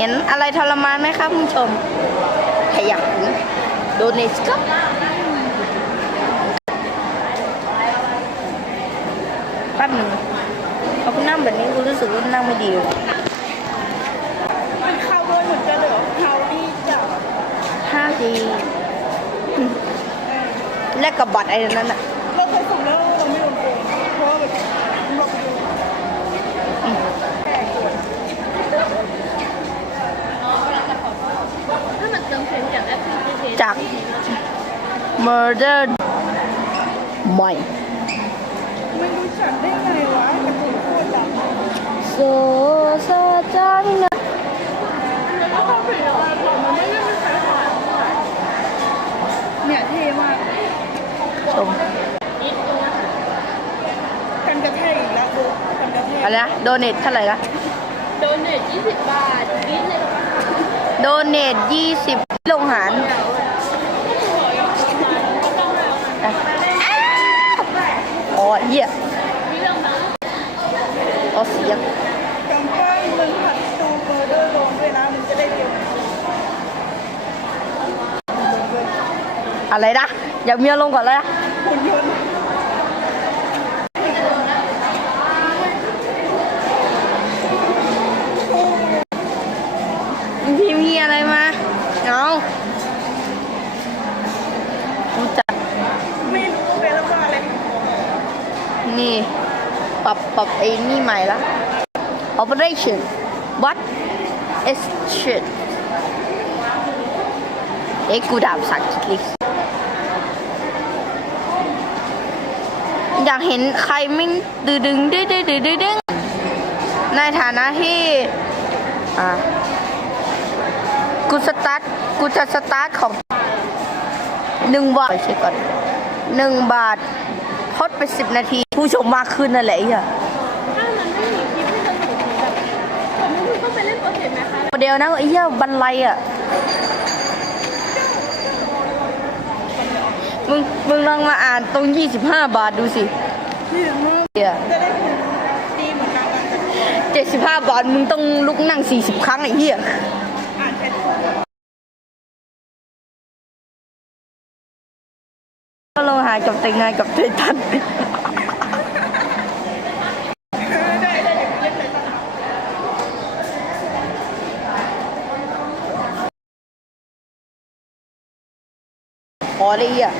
ห็นอะไรทรมาณไหมครับคุณผู้ชมถ้าอยากรู้โดเนสครับแป๊บนึงพอคุณนั่งแบบนี้กูรู้สึกว่านั่งไม่ดีมันเข้าด้วยเหมือนจะเหลือเขาดีจ้ะห้าดีแลกกับบัตรไอ้นั้นอะ จาก murder ใหม่ไม่รู้จักได้ไงวะการะตูนโคตรดังโซซาจังนะเนี่ยเท่มากชมกันกระแทกอีกแล้วดูกันกระแทกอะไรนะโดเนทเท่าไหร่ละโดเนท20 บาทกินเลยโดเนทยี่สิบลงหารอะ อยเยี่ยอ๋อเสียงกำปั้นมึงผัดดูเบอร์เดอร์ลงด้วยนะมึงจะได้เดียวอะไรนะ อยากเมียลงก่อนเลยนะหุ่นยนต์ พี่มีอะไรมาเอารู้จัก ไม่รู้เป็นแล้วว่าอะไร นี่ ปรับปรับไอ้นี่ใหม่ละ operation what is shit เอ้กูด่าภาษาอังกฤษลิอยากเห็นใครมิ่งดึงดึงดึงดึงดึงดึงดึงในฐานะที่อ่ากูสตาร์ทกูจะสตาร์ทของหนึ่งบาทเช็คก่อนหนึ่งบาท ไปสิบนาทีผู้ชมมากขึ้นนั่นแหละไอ้เหี้ยถ้ามันไม่มีคลิปให้เราดูแบบผมคุณต้องไปเล่นโปรเจกต์นะคะเดียวนะไอ้เหี้ยบันไลอะมึงมึงลองมาอ่านตรง 25 บาทดูสิที่มึงเหี้ยจะได้หุ่นดีเหมือนกันแต่75บาทมึงต้องลุกนั่ง 40 ครั้งไอ้เหี้ย ก็ลงหากับแต่งงานกับไททันได้ได้เดี๋ยวเล่นเลยตั้งพอเลยไอะ